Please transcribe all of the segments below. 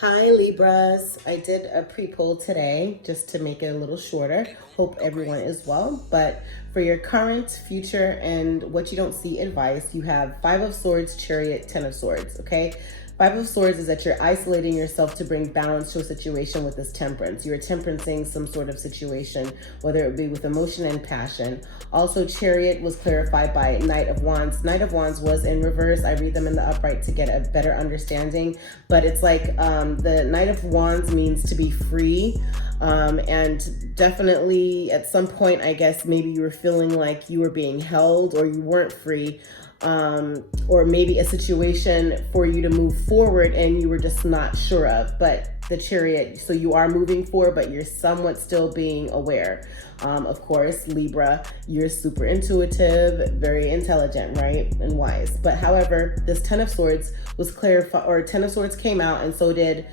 Hi Libras, I did a pre-poll today just to make it a little shorter. Hope everyone is well. But for your current, future, and what you don't see advice, you have Five of Swords, Chariot, Ten of Swords, okay? Five of Swords is that you're isolating yourself to bring balance to a situation with this Temperance. You're temperancing some sort of situation, whether it be with emotion and passion. Also, Chariot was clarified by Knight of Wands. Knight of Wands was in reverse. I read them in the upright to get a better understanding. But it's like the Knight of Wands means to be free. And definitely at some point, I guess maybe you were feeling like you were being held or you weren't free. Or maybe a situation for you to move forward and you were just not sure of. But the Chariot, so you are moving forward, but you're somewhat still being aware. Of course, Libra, you're super intuitive, very intelligent, right? And wise. But however, this Ten of Swords was clarified, or Ten of Swords came out, and so did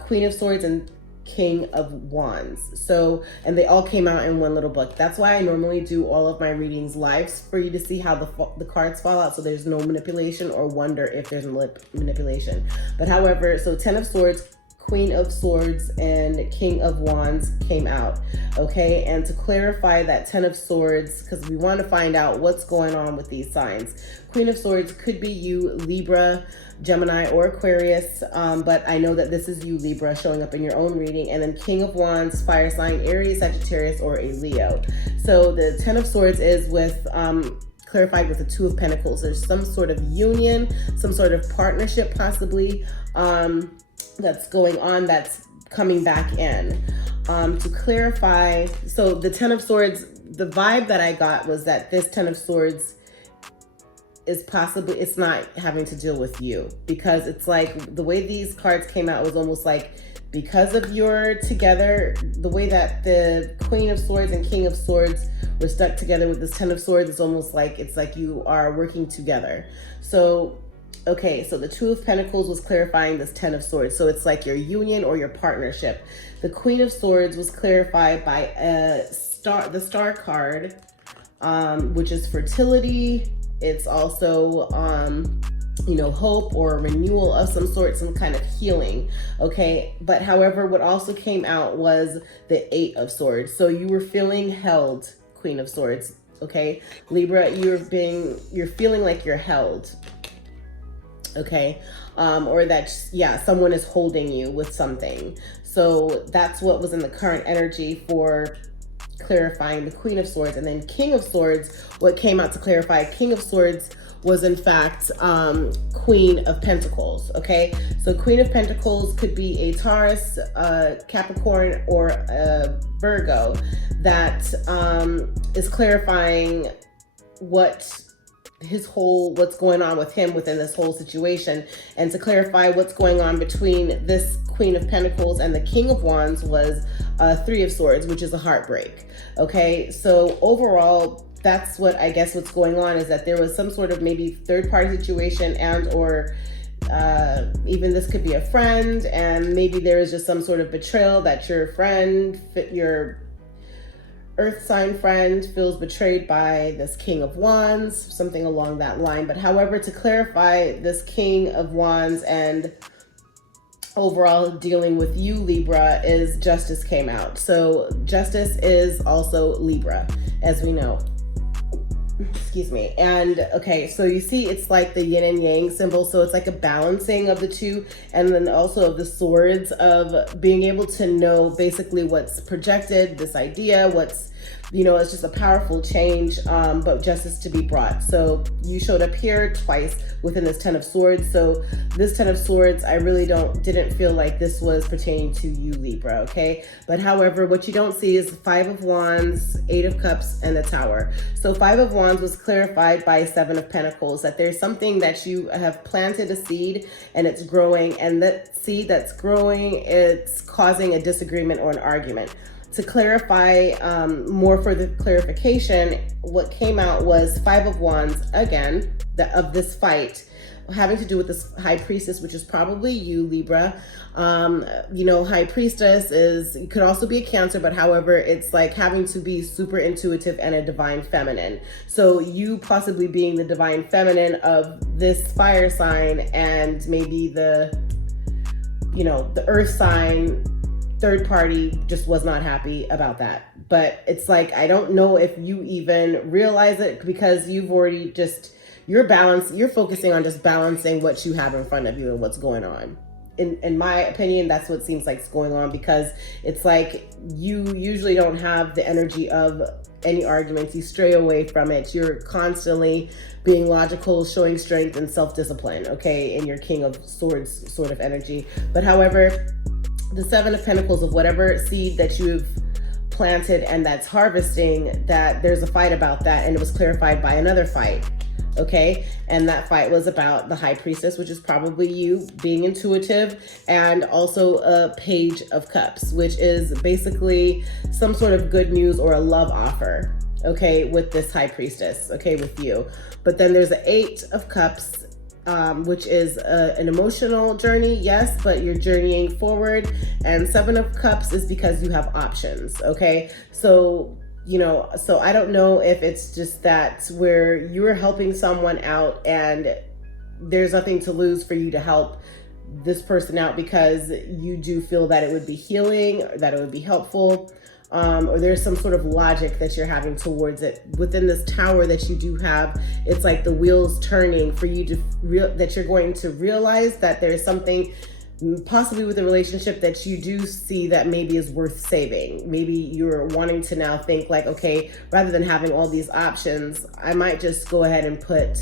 Queen of Swords and King of Wands. So, and they all came out in one little book. That's why I normally do all of my readings live for you to see how the cards fall out, so there's no manipulation or wonder if there's manipulation. But however, so Ten of Swords, Queen of Swords, and King of Wands came out, okay? And to clarify that Ten of Swords, because we want to find out what's going on with these signs. Queen of Swords could be you, Libra, Gemini, or Aquarius, but I know that this is you, Libra, showing up in your own reading. And then King of Wands, fire sign, Aries, Sagittarius, or a Leo. So the Ten of Swords is with clarified with the Two of Pentacles. There's some sort of union, some sort of partnership possibly that's going on, that's coming back in. To clarify, so the Ten of Swords, the vibe that I got was that this Ten of Swords is possibly, it's not having to deal with you, because it's like the way these cards came out was almost like because of your together, the way that the Queen of Swords and King of Swords were stuck together with this Ten of Swords, it's almost like it's like you are working together. So okay, so the Two of Pentacles was clarifying this Ten of Swords. So it's like your union or your partnership. The Queen of Swords was clarified by the Star card, which is fertility. It's also, hope or renewal of some sort, some kind of healing. Okay, but however, what also came out was the Eight of Swords. So you were feeling held, Queen of Swords. Okay, Libra, you're feeling like you're held. Okay, or that, yeah, someone is holding you with something. So that's what was in the current energy for clarifying the Queen of Swords. And then King of Swords, what came out to clarify King of Swords was in fact Queen of Pentacles. Okay, so Queen of Pentacles could be a Taurus, Capricorn, or a Virgo that is clarifying what's going on with him within this whole situation. And to clarify what's going on between this Queen of Pentacles and the King of Wands was Three of Swords, which is a heartbreak. Okay, so overall, that's what I guess what's going on is that there was some sort of maybe third-party situation, and or even this could be a friend, and maybe there is just some sort of betrayal that your friend, your Earth sign friend, feels betrayed by this King of Wands, something along that line. But however, to clarify this King of Wands and overall dealing with you, Libra, is Justice came out. So Justice is also Libra, as we know. Excuse me. And okay, so you see it's like the yin and yang symbol, so it's like a balancing of the two, and then also of the swords, of being able to know basically what's projected, this idea, what's, it's just a powerful change, but justice to be brought. So you showed up here twice within this Ten of Swords. So this Ten of Swords, I really didn't feel like this was pertaining to you, Libra, okay? But however, what you don't see is Five of Wands, Eight of Cups, and the Tower. So Five of Wands was clarified by Seven of Pentacles, that there's something that you have planted a seed and it's growing, and that seed that's growing, it's causing a disagreement or an argument. To clarify more for the clarification, what came out was Five of Wands, again, of this fight having to do with this High Priestess, which is probably you, Libra. High Priestess it could also be a Cancer, but however, it's like having to be super intuitive and a divine feminine. So you possibly being the divine feminine of this fire sign, and maybe the you know, the earth sign, third party just was not happy about that. But it's like, I don't know if you even realize it, because you've already just, you're focusing on just balancing what you have in front of you and what's going on. In my opinion, that's what seems like is going on, because it's like you usually don't have the energy of any arguments. You stray away from it. You're constantly being logical, showing strength and self-discipline, okay, in your King of Swords sort of energy. But however, the Seven of Pentacles, of whatever seed that you've planted and that's harvesting, that there's a fight about that, and it was clarified by another fight. Okay, and that fight was about the High Priestess, which is probably you being intuitive, and also a Page of Cups, which is basically some sort of good news or a love offer, okay, with this High Priestess, okay, with you. But then there's an Eight of Cups, which is an emotional journey, yes, but you're journeying forward. And Seven of Cups is because you have options, okay? So, you know, so I don't know if it's just that where you're helping someone out and there's nothing to lose for you to help this person out, because you do feel that it would be healing, or that it would be helpful, or there's some sort of logic that you're having towards it. Within this tower that you do have, it's like the wheels turning for you to that you're going to realize that there's something possibly with a relationship that you do see that maybe is worth saving. Maybe you're wanting to now think like, okay, rather than having all these options, I might just go ahead and put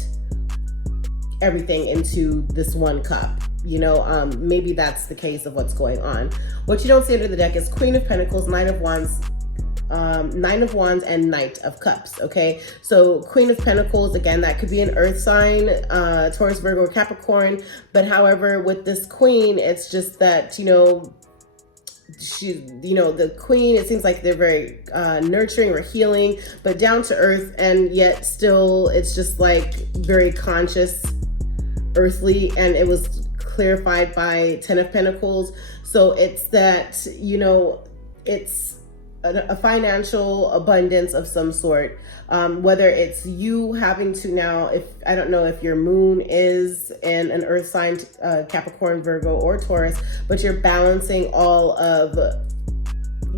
everything into this one cup. You know, maybe that's the case of what's going on. What you don't see under the deck is Queen of Pentacles, Nine of Wands, and Knight of Cups, okay? So Queen of Pentacles, again, that could be an earth sign, Taurus, Virgo, or Capricorn. But however, with this Queen, it's just that, you know, the Queen, it seems like they're very nurturing or healing, but down to earth, and yet still it's just like very conscious, earthly, and it was clarified by Ten of Pentacles. So it's that, you know, it's a financial abundance of some sort, whether it's you having to now, if I don't know if your moon is in an earth sign, Capricorn, Virgo, or Taurus, but you're balancing all of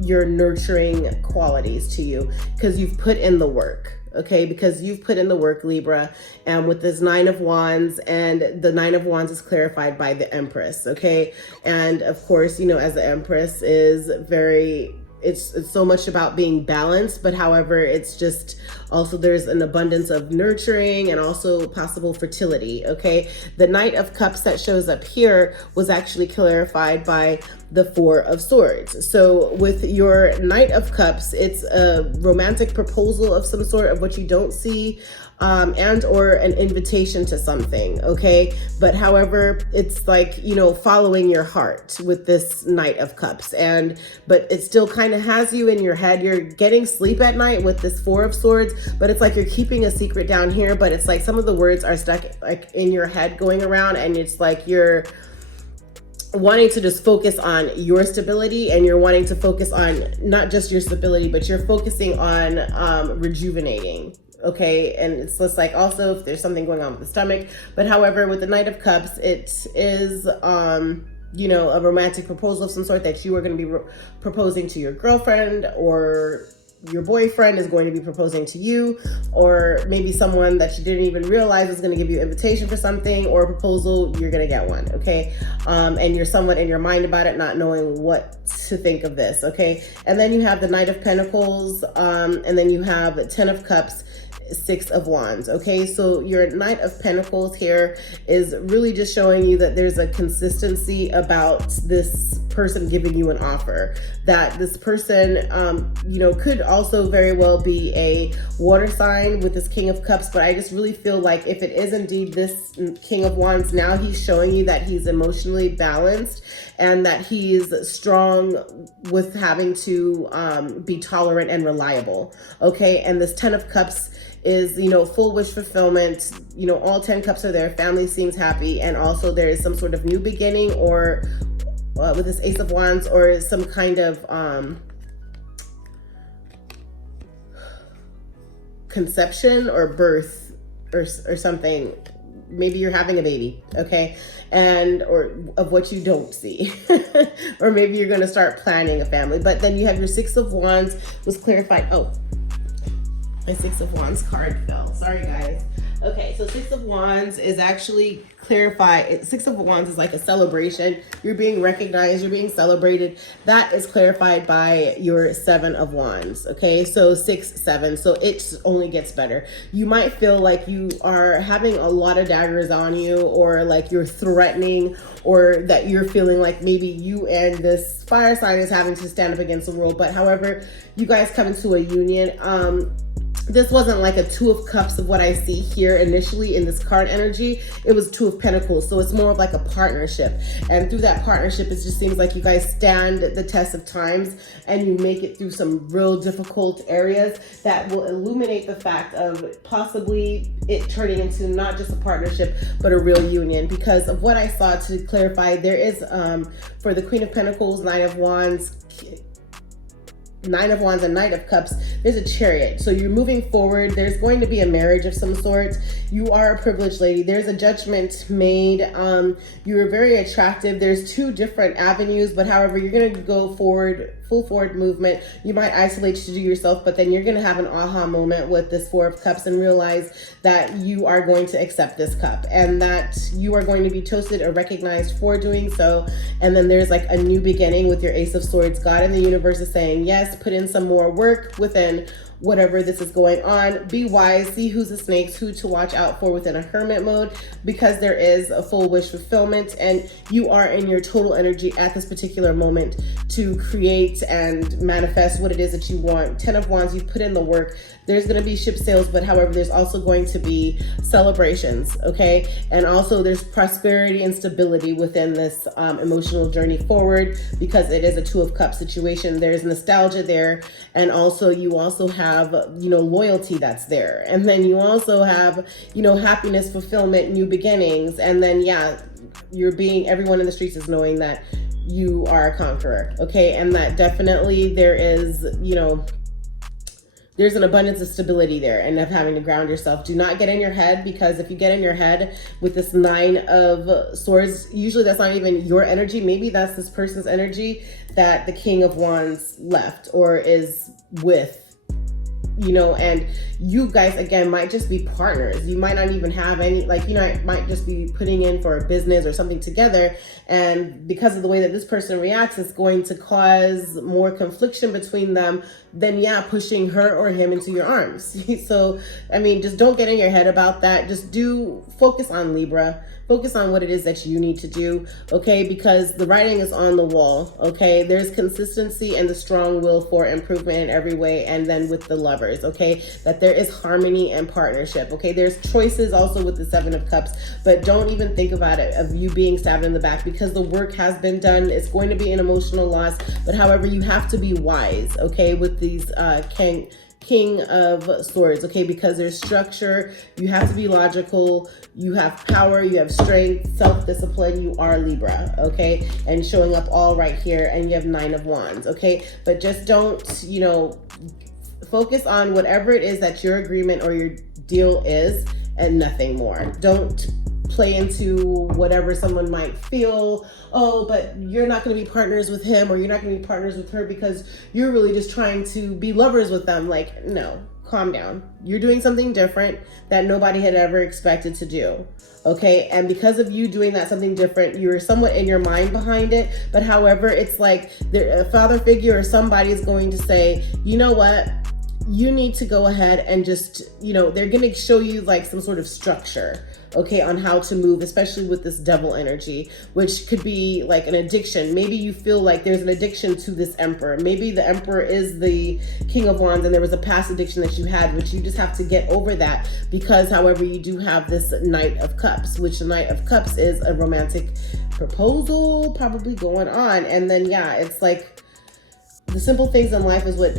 your nurturing qualities to you because you've put in the work. Okay, because you've put in the work, Libra, and with this Nine of Wands, and the Nine of Wands is clarified by the Empress, okay? And of course, you know, as the Empress is very, it's so much about being balanced, but however, it's just also there's an abundance of nurturing and also possible fertility, okay? The Knight of Cups that shows up here was actually clarified by the Four of Swords. So with your Knight of Cups, it's a romantic proposal of some sort of what you don't see, and or an invitation to something, okay? But however, it's like, you know, following your heart with this Knight of Cups, but it still kind of has you in your head. You're getting sleep at night with this Four of Swords, but it's like you're keeping a secret down here, but it's like some of the words are stuck like in your head going around, and it's like you're wanting to just focus on your stability, and you're wanting to focus on not just your stability, but you're focusing on rejuvenating. Okay, and it's just like also if there's something going on with the stomach. But however, with the Knight of Cups, it is you know, a romantic proposal of some sort that you are going to be proposing to your girlfriend, or your boyfriend is going to be proposing to you, or maybe someone that you didn't even realize is going to give you an invitation for something or a proposal. You're going to get one, okay? And you're somewhat in your mind about it, not knowing what to think of this, okay? And then you have the Knight of Pentacles, and then you have the Ten of Cups, Six of Wands, okay? So your Knight of Pentacles here is really just showing you that there's a consistency about this person giving you an offer, that this person, you know, could also very well be a water sign with this King of Cups, but I just really feel like if it is indeed this King of Wands, now he's showing you that he's emotionally balanced and that he's strong with having to be tolerant and reliable, okay? And this Ten of Cups is, you know, full wish fulfillment. You know, all 10 cups are there. Family seems happy. And also there is some sort of new beginning, or with this Ace of Wands, or some kind of conception or birth or something maybe you're having a baby, okay? Or of what you don't see. Or maybe you're going to start planning a family. But then you have your Six of Wands was clarified. Oh, my Six of Wands card fell. Sorry, guys. Okay, so Six of Wands is actually clarified. Six of Wands is like a celebration. You're being recognized, you're being celebrated. That is clarified by your Seven of Wands. Okay, so 6, 7. So it only gets better. You might feel like you are having a lot of daggers on you, or like you're threatening, or that you're feeling like maybe you and this fire sign is having to stand up against the world. But however, you guys come into a union. This wasn't like a Two of Cups of what I see here initially in this card energy. It was Two of Pentacles. So it's more of like a partnership. And through that partnership, it just seems like you guys stand the test of times and you make it through some real difficult areas that will illuminate the fact of possibly it turning into not just a partnership, but a real union. Because of what I saw, to clarify, there is, for the Queen of Pentacles, Nine of Wands, Nine of Wands and Knight of Cups, there's a Chariot. So you're moving forward. There's going to be a marriage of some sort. You are a privileged lady. There's a judgment made. You are very attractive. There's two different avenues, but however, you're going to go forward, full forward movement. You might isolate to do yourself, but then you're going to have an aha moment with this Four of Cups and realize that you are going to accept this cup and that you are going to be toasted or recognized for doing so. And then there's like a new beginning with your Ace of Swords. God and the universe is saying, yes, put in some more work within whatever this is going on. Be wise, see who's the snakes, who to watch out for within a hermit mode, because there is a full wish fulfillment and you are in your total energy at this particular moment to create and manifest what it is that you want. 10 of Wands, you've put in the work. There's going to be ship sales, but however, there's also going to be celebrations, okay? And also there's prosperity and stability within this emotional journey forward, because it is a Two of Cups situation. There's nostalgia there, and also you also have, loyalty that's there. And then you also have, happiness, fulfillment, new beginnings. And then, yeah, everyone in the streets is knowing that you are a conqueror, okay? And that definitely there is, there's an abundance of stability there and of having to ground yourself. Do not get in your head, because if you get in your head with this Nine of Swords, usually that's not even your energy. Maybe that's this person's energy that the King of Wands left or is with. And you guys, again, might just be partners. You might not even have any, might just be putting in for a business or something together. And because of the way that this person reacts, it's going to cause more confliction between them than, pushing her or him into your arms. So, just don't get in your head about that. Just focus on Libra. Focus on what it is that you need to do, okay? Because the writing is on the wall, okay? There's consistency and the strong will for improvement in every way. And then with the Lovers, okay? That there is harmony and partnership, okay? There's choices also with the Seven of Cups, but don't even think about it of you being stabbed in the back, because the work has been done. It's going to be an emotional loss, but however, you have to be wise, okay? With these King of Swords, okay? Because there's structure, you have to be logical, you have power, you have strength, self-discipline, you are Libra, okay? And showing up all right here, and you have Nine of Wands, okay? But just don't, focus on whatever it is that your agreement or your deal is and nothing more. Don't play into whatever someone might feel. Oh, but you're not going to be partners with him, or you're not going to be partners with her because you're really just trying to be lovers with them. Like, no, calm down. You're doing something different that nobody had ever expected to do. Okay. And because of you doing that something different, you're somewhat in your mind behind it. But however, it's like a father figure or somebody is going to say, you know what? You need to go ahead and just, they're going to show you like some sort of structure, okay, on how to move, especially with this Devil energy, which could be like an addiction. Maybe you feel like there's an addiction to this Emperor. Maybe the Emperor is the King of Wands and there was a past addiction that you had, which you just have to get over that, because however, you do have this Knight of Cups, which the Knight of Cups is a romantic proposal probably going on. And then, it's like, the simple things in life is what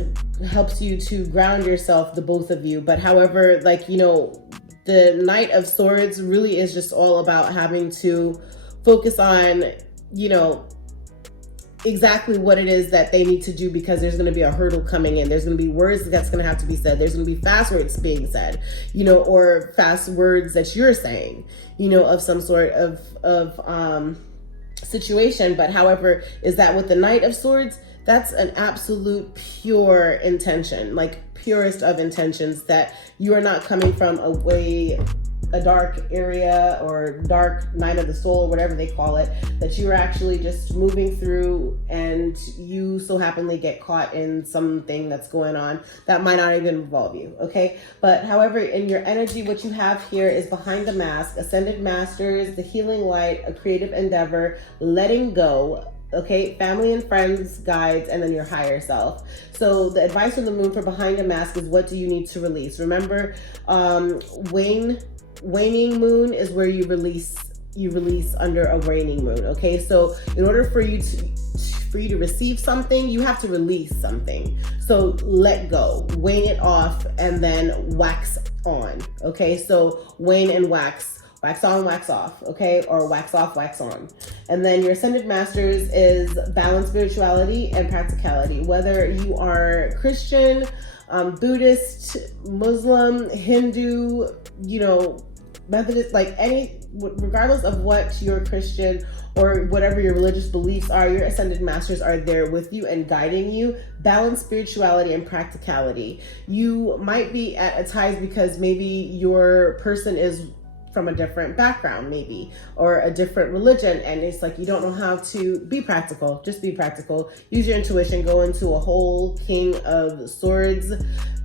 helps you to ground yourself, the both of you. But however, the Knight of Swords really is just all about having to focus on, exactly what it is that they need to do, because there's going to be a hurdle coming in. There's going to be words that's going to have to be said. There's going to be fast words being said, you know, or fast words that you're saying, you know, of some sort of situation. But however, is that with the Knight of Swords? That's an absolute pure intention, like purest of intentions, that you are not coming from a dark area or dark night of the soul, or whatever they call it, that you are actually just moving through, and you so happily get caught in something that's going on that might not even involve you, okay? But however, in your energy, what you have here is behind the mask, ascended masters, the healing light, a creative endeavor, letting go, okay, family and friends, guides, and then your higher self. So the advice from the moon for behind the mask is, what do you need to release? Remember, waning moon is where you release under a waning moon, okay? So in order for you to receive something, you have to release something. So let go, wane it off, and then wax on, okay? So wane and wax on, wax off, okay? Or wax off, wax on. And then your ascended masters is balance, spirituality, and practicality. Whether you are Christian, Buddhist, Muslim, Hindu, you know, Methodist, like regardless of what your Christian or whatever your religious beliefs are, your ascended masters are there with you and guiding you. Balance, spirituality, and practicality. You might be at ties because maybe your person is from a different background, maybe, or a different religion, and it's like you don't know how to be practical. Just be practical. Use your intuition. Go into a whole King of Swords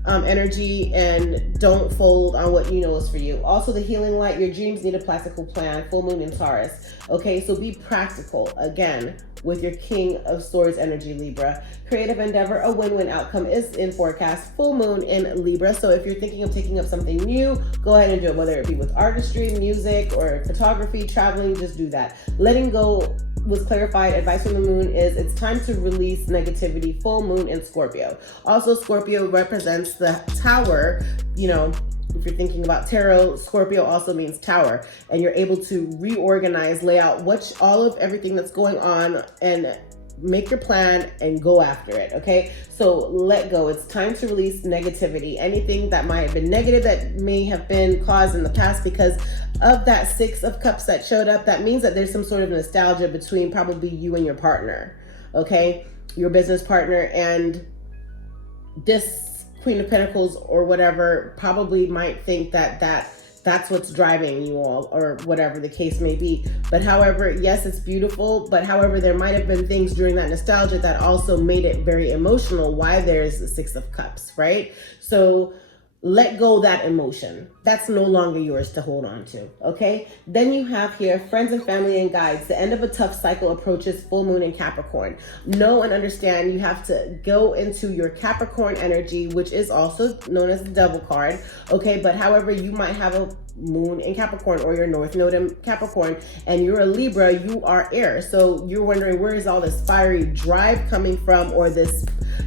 energy, and don't fold on what you know is for you. Also, the healing light, your dreams need a practical plan. Full moon in Taurus, okay? So be practical again with your King of Swords energy, Libra. Creative endeavor, a win-win outcome is in forecast. Full moon in Libra. So if you're thinking of taking up something new, go ahead and do it, whether it be with artistry, music, or photography, traveling, just do that. Letting go was clarified. Advice from the moon is, it's time to release negativity. Full moon in Scorpio. Also, Scorpio represents the tower. You know, if you're thinking about tarot, Scorpio also means tower, and you're able to reorganize, lay out all of everything that's going on, and make your plan and go after it, okay? So let go. It's time to release negativity. Anything that might have been negative, that may have been caused in the past because of that Six of Cups that showed up. That means that there's some sort of nostalgia between probably you and your partner, okay? Your business partner, and this Queen of Pentacles or whatever probably might think that that's what's driving you all, or whatever the case may be. But however, yes, it's beautiful, but however, there might have been things during that nostalgia that also made it very emotional. Why there's the Six of Cups, right? So let go that emotion. That's no longer yours to hold on to, okay? Then you have here friends and family and guides. The end of a tough cycle approaches. Full moon in Capricorn. Know and understand you have to go into your Capricorn energy, which is also known as the Devil card, okay? But however, you might have a moon in Capricorn or your North Node in Capricorn, and you're a Libra, you are air. So you're wondering, where is all this fiery drive coming from, or this,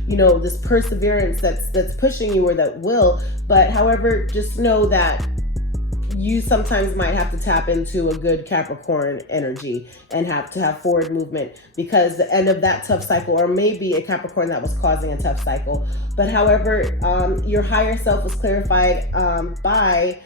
you know, this perseverance that's pushing you, or that will. But however, just know that you sometimes might have to tap into a good Capricorn energy and have to have forward movement, because the end of that tough cycle, or maybe a Capricorn that was causing a tough cycle. But however, your higher self was clarified by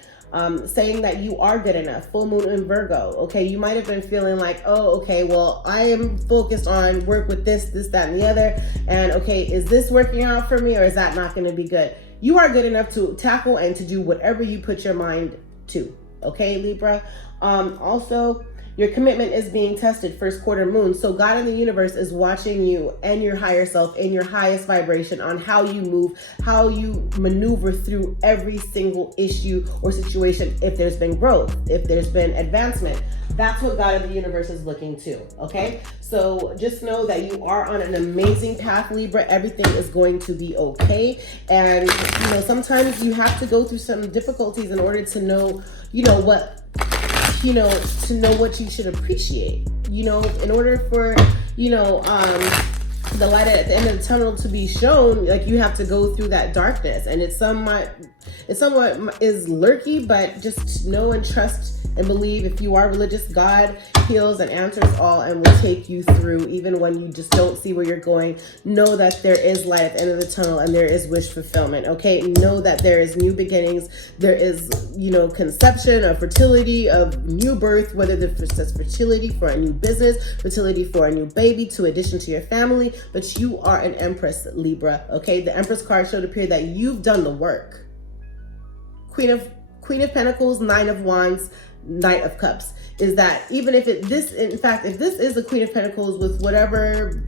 saying that you are good enough. Full moon in Virgo, okay? You might have been feeling like, oh, okay, well, I am focused on work with this, that, and the other. And okay, is this working out for me, or is that not going to be good? You are good enough to tackle and to do whatever you put your mind to, okay, Libra? Also, your commitment is being tested. First quarter moon. So God in the universe is watching you and your higher self in your highest vibration on how you move, how you maneuver through every single issue or situation. If there's been growth, if there's been advancement, that's what God in the universe is looking to, okay? So just know that you are on an amazing path, Libra. Everything is going to be okay. And, you know, sometimes you have to go through some difficulties in order to know, to know what you should appreciate, in order for, the light at the end of the tunnel to be shown. Like, you have to go through that darkness, and it's somewhat is lurky, but just know and trust and believe. If you are religious, God heals and answers all and will take you through even when you just don't see where you're going. Know that there is light at the end of the tunnel and there is wish fulfillment, okay? Know that there is new beginnings. There is, conception of fertility, of new birth, whether that's fertility for a new business, fertility for a new baby, to addition to your family. But you are an Empress, Libra, okay? The Empress card showed appear that you've done the work. Queen of Pentacles, Nine of Wands, Knight of Cups, is that even if if this is a Queen of Pentacles with whatever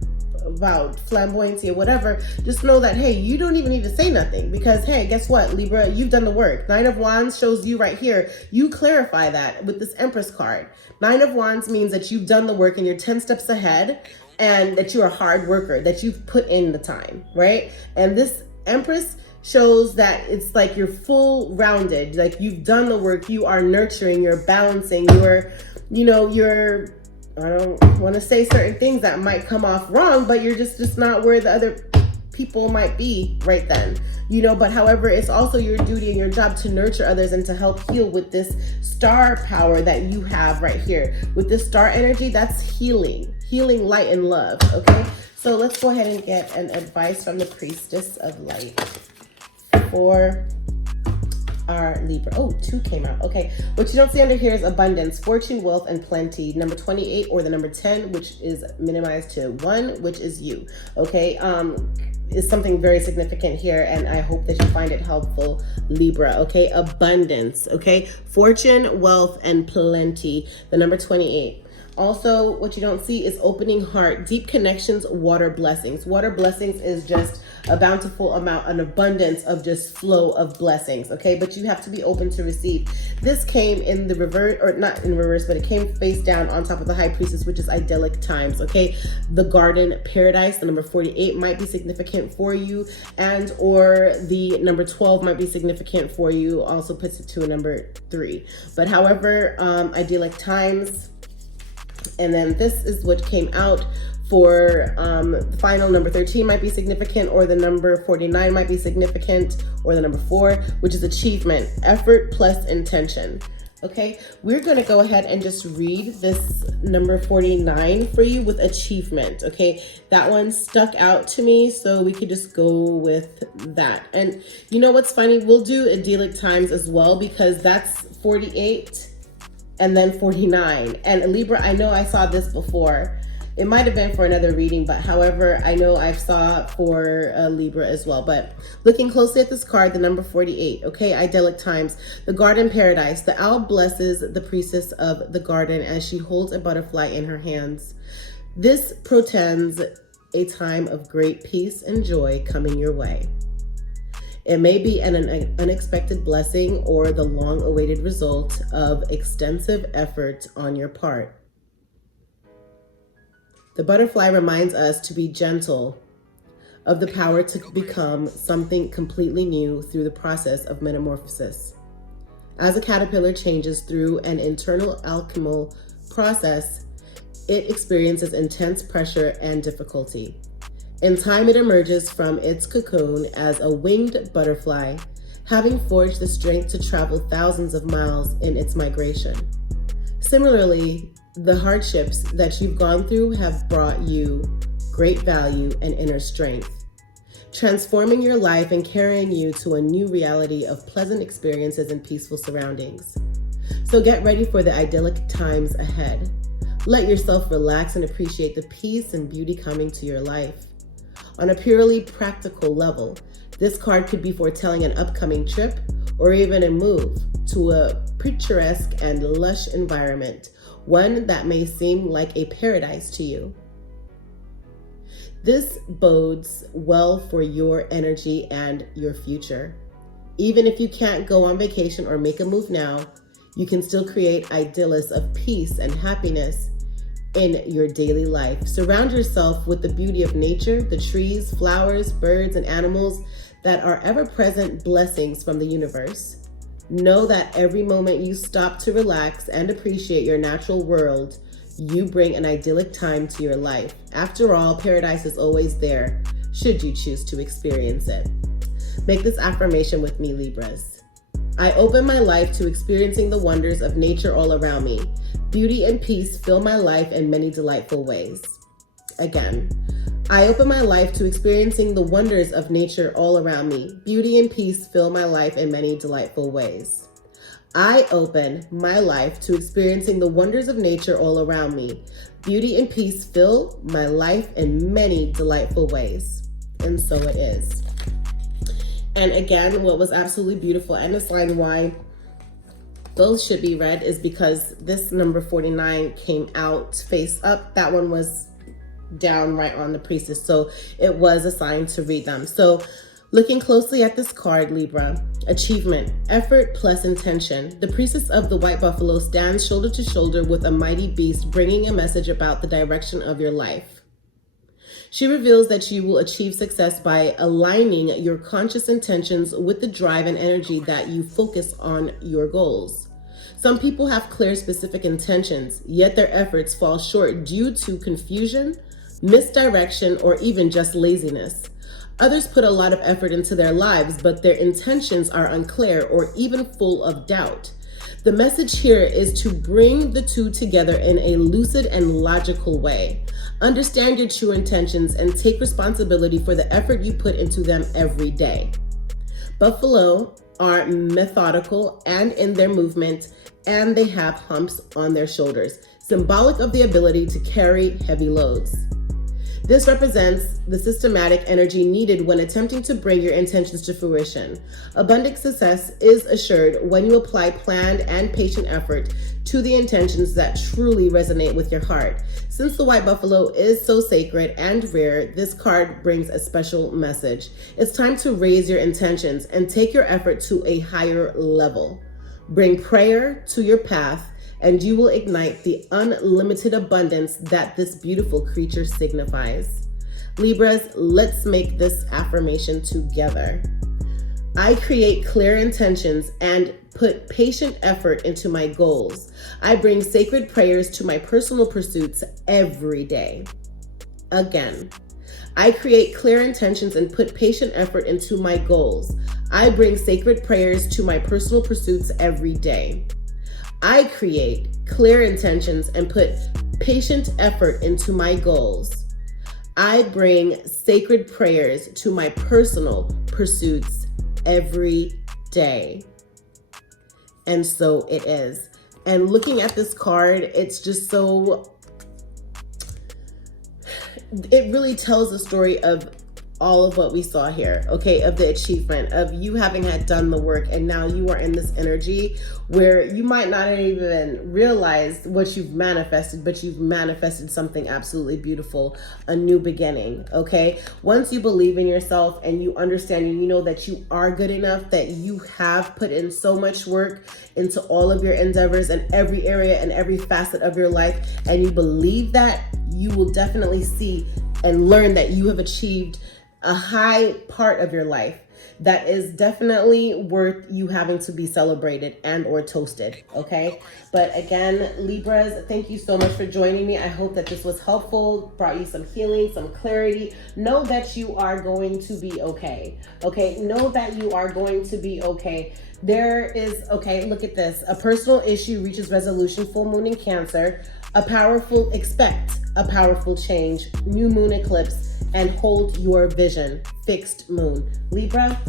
about flamboyancy or whatever, just know that, hey, you don't even need to say nothing, because, hey, guess what, Libra, you've done the work. Nine of Wands shows you right here, you clarify that with this Empress card. Nine of Wands means that you've done the work and you're 10 steps ahead, and that you're a hard worker, that you've put in the time, right? And this Empress shows that it's like you're full rounded, like you've done the work, you are nurturing, you're balancing, you're I don't want to say certain things that might come off wrong, but you're just not where the other people might be right then, but however, it's also your duty and your job to nurture others and to help heal with this star power that you have right here. With this star energy, that's healing, light and love, okay? So let's go ahead and get an advice from the Priestess of Light for our Libra. Oh, 2 came out. Okay. What you don't see under here is abundance, fortune, wealth, and plenty. Number 28 or the number 10, which is minimized to 1, which is you. Okay. Is something very significant here, and I hope that you find it helpful, Libra. Okay. Abundance. Okay. Fortune, wealth, and plenty. The number 28. Also, what you don't see is opening heart, deep connections, water blessings. Water blessings is just a bountiful amount, an abundance of just flow of blessings, okay? But you have to be open to receive. This came in the reverse, or not in reverse, but it came face down on top of the High Priestess, which is idyllic times, okay? The garden paradise, the number 48 might be significant for you, and or the number 12 might be significant for you, also puts it to a number 3. But however, idyllic times. And then this is what came out for the final number 13 might be significant, or the number 49 might be significant, or the number 4, which is achievement, effort plus intention. Okay, we're going to go ahead and just read this number 49 for you with achievement. Okay, that one stuck out to me, so we could just go with that. And you know what's funny? We'll do idyllic times as well, because that's 48 and then 49. And Libra, I know I saw this before. It might have been for another reading, but however, I know I saw it for Libra as well. But looking closely at this card, the number 48, okay, idyllic times, the garden paradise. The owl blesses the priestess of the garden as she holds a butterfly in her hands. This portends a time of great peace and joy coming your way. It may be an unexpected blessing or the long-awaited result of extensive effort on your part. The butterfly reminds us to be gentle, of the power to become something completely new through the process of metamorphosis. As a caterpillar changes through an internal alchemical process, it experiences intense pressure and difficulty. In time, it emerges from its cocoon as a winged butterfly, having forged the strength to travel thousands of miles in its migration. Similarly, the hardships that you've gone through have brought you great value and inner strength, transforming your life and carrying you to a new reality of pleasant experiences and peaceful surroundings. So get ready for the idyllic times ahead. Let yourself relax and appreciate the peace and beauty coming to your life. On a purely practical level, this card could be foretelling an upcoming trip or even a move to a picturesque and lush environment, one that may seem like a paradise to you. This bodes well for your energy and your future. Even if you can't go on vacation or make a move now, you can still create idylls of peace and happiness in your daily life. Surround yourself with the beauty of nature, the trees, flowers, birds, and animals that are ever-present blessings from the universe. Know that every moment you stop to relax and appreciate your natural world, you bring an idyllic time to your life. After all, paradise is always there, should you choose to experience it. Make this affirmation with me, Libras. I open my life to experiencing the wonders of nature all around me. Beauty and peace fill my life in many delightful ways. Again, I open my life to experiencing the wonders of nature all around me. Beauty and peace fill my life in many delightful ways. I open my life to experiencing the wonders of nature all around me. Beauty and peace fill my life in many delightful ways. And so it is. And again, what was absolutely beautiful, and this line why both should be read, is because this number 49 came out face up. That one was down right on the priestess. So it was assigned to read them. So looking closely at this card, Libra, achievement, effort plus intention. The priestess of the white buffalo stands shoulder to shoulder with a mighty beast, bringing a message about the direction of your life. She reveals that you will achieve success by aligning your conscious intentions with the drive and energy that you focus on your goals. Some people have clear, specific intentions, yet their efforts fall short due to confusion, misdirection, or even just laziness. Others put a lot of effort into their lives, but their intentions are unclear or even full of doubt. The message here is to bring the two together in a lucid and logical way. Understand your true intentions and take responsibility for the effort you put into them every day. Buffalo are methodical and in their movement, and they have humps on their shoulders, symbolic of the ability to carry heavy loads. This represents the systematic energy needed when attempting to bring your intentions to fruition. Abundant success is assured when you apply planned and patient effort to the intentions that truly resonate with your heart. Since the white buffalo is so sacred and rare, this card brings a special message. It's time to raise your intentions and take your effort to a higher level. Bring prayer to your path, and you will ignite the unlimited abundance that this beautiful creature signifies. Libras, let's make this affirmation together. I create clear intentions and put patient effort into my goals. I bring sacred prayers to my personal pursuits every day. Again, I create clear intentions and put patient effort into my goals. I bring sacred prayers to my personal pursuits every day. I create clear intentions and put patient effort into my goals. I bring sacred prayers to my personal pursuits every day. And so it is. And looking at this card, it's just so, it really tells the story of all of what we saw here, okay, of the achievement, of you having had done the work, and now you are in this energy where you might not even realize what you've manifested, but you've manifested something absolutely beautiful, a new beginning, okay? Once you believe in yourself and you understand and you know that you are good enough, that you have put in so much work into all of your endeavors and every area and every facet of your life, and you believe that, you will definitely see and learn that you have achieved a high part of your life that is definitely worth you having to be celebrated and or toasted, okay? But again, Libras, thank you so much for joining me. I hope that this was helpful, brought you some healing, some clarity. Know that you are going to be okay, okay? Know that you are going to be okay. There is, okay, look at this. A personal issue reaches resolution, full moon in Cancer. Expect a powerful change, new moon eclipse, and hold your vision, fixed moon. Libra,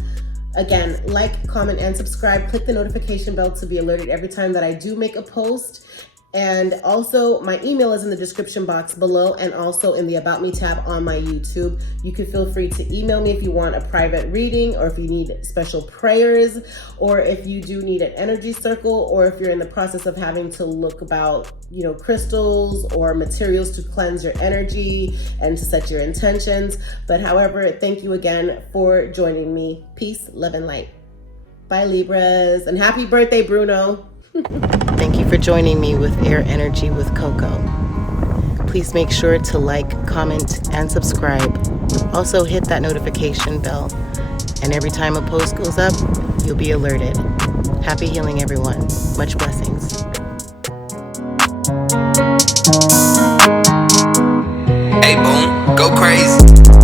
again, like, comment, and subscribe. Click the notification bell to be alerted every time that I do make a post. And also, my email is in the description box below and also in the About Me tab on my YouTube. You can feel free to email me if you want a private reading, or if you need special prayers, or if you do need an energy circle, or if you're in the process of having to look about, you know, crystals or materials to cleanse your energy and to set your intentions. But however, thank you again for joining me. Peace, love, and light. Bye, Libras, and happy birthday, Bruno. Thank you for joining me with Air Energy with Coco. Please make sure to like, comment, and subscribe. Also hit that notification bell, and every time a post goes up, you'll be alerted. Happy healing, everyone. Much blessings. Hey, boom, go crazy.